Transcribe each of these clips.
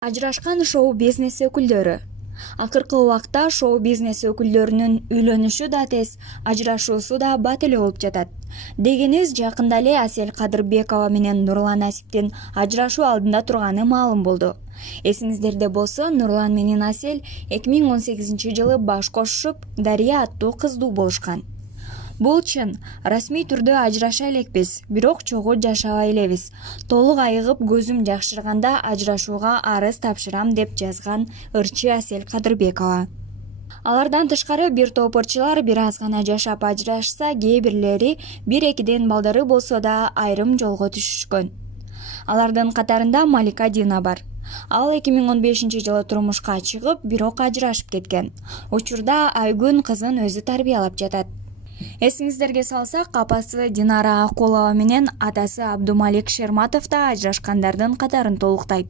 Ажырашкан шоу-бизнес өкүлдөрү. Акыркы убакта шоу-бизнес өкүлдөрүнүн үйлөнүшү да тез, ажырашуусу да бат эле болуп жатат. Дегениз, жакында эле Асель Кадырбекова менен Нурлан Асиптин ажырашуу алдында турганы маалым болду. Эсиңиздерде болсо, Нурлан менен Асель 2018-жылы баш кошушуп, Дария аттуу кыздуу болушкан. Бул чын, расмий түрдө ажыраша элекпиз, бирок чогуу жашабай элебиз. Толук айыгып көзүм жакшырганда ажырашууга арыз тапшырам деп жазган ырчы Асель Кадырбекова. Алардан тышкары бир топ ырчылар бир аз гана жашап ажырашса, кээ бирлери 1-2 балдары болсо да айрым жолго түшүшкөн. Алардын катарында Малика Дина бар. Ал 2015-жылы турмушка чыгып, бирок ажырашып кеткен. Учурда Айгүн кызын өзү тарбиялап жатат. Эсиңиздерге салсак, апасы Динара Акулова менен атасы Абдумалик Шерматов да ажырашкандардын катарын толуктайт.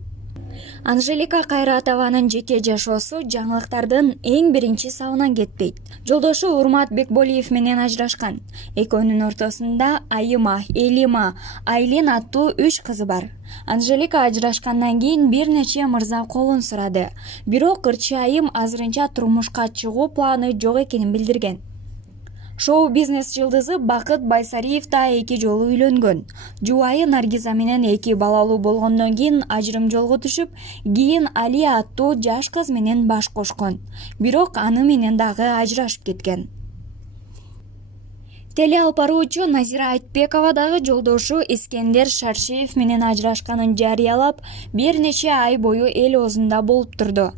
Анжелика Кайратованын жеке жашоосу жаңылыктардын эң биринчи сабынан кетпейт. Жолдошу Урмат Бекболиев менен ажырашкан. Экөөнүн ортосунда Айыма, Элима, Айлин аттуу 3 кызы бар. Анжелика ажырашкандан кийин бир нече мырза колун сурады. Бирок ырчы Айым азырынча турмушка чыгуу планы жок экенин билдирген. Шоу-бизнес жылдызы Бакыт Байсариев да 2 жолу үйлөнгөн. Жубайы Наргиза менен 2 балалуу болгондон кийин ажырым жолго түшүп, кийин Алия аттуу жаш кыз менен баш кошкон. Бирок аны менен дагы ажырашып кеткен. Телеалпаруучу Назира Айтбекова дагы жолдошу Искендер Шаршиев менен ажырашканын жарыялап, бир нече ай бою эл оозунда болуп турду.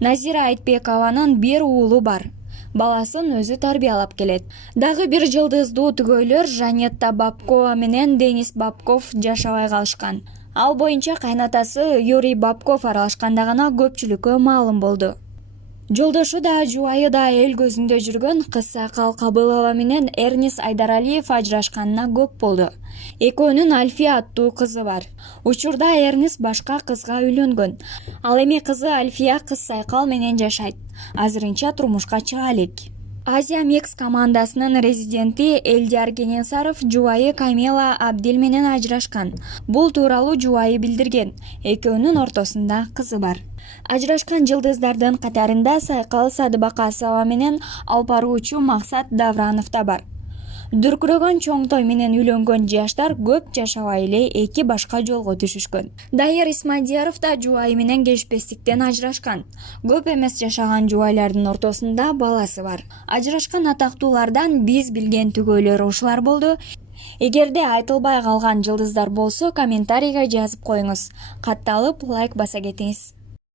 Назира Айтбекованын 1 уулу бар. Баласын өзү тарбиялап келет. Дагы бир жылдыздуу түгөйлөр Жанетта Бабкова менен Денис Бабков жашабай калышкан. Ал боюнча кайнатасы Юрий Бабков аралашканда гана көпчүлүккө маалым болду. Жолдошу да жубайы да эл көзүндө жүргөн кыз Сакал Кабылова менен Эрнис Айдаралиев ажырашканына көп болду. Экөөнүн Альфия аттуу кызы бар. Учурда Эрнис башка кызга үйлөнгөн. Ал эми кызы Альфия кыз Сайкал менен жашайт. Азырынча турмушка чыга элек. Азия Мекс командасынын резиденти Элдияр Кененсаров жубайы Камила Абдил менен ажырашкан. Бул тууралуу жубайы билдирген. Экөөнүн ортосунда кызы бар. Ажырашкан жылдыздардын катарында Сайкал Садыбакасова менен алпаруучу Максат Давранов да бар. Дүркүрөгөн чоң той менен үйлөнгөн жаштар көп жашабай эле 2 башка жолго түшүшкөн. Дайыр Исмадияров да жубайы менен келишпестиктен ажырашкан. Көп эмес жашаган жубайлардын ортосунда баласы бар. Ажырашкан атактуулардан биз билген түгөйлөр ушулар болду. Эгерде айтылбай калган жылдыздар болсо, комментарийге жазып коюңуз. Катталып лайк баса кетиңиз.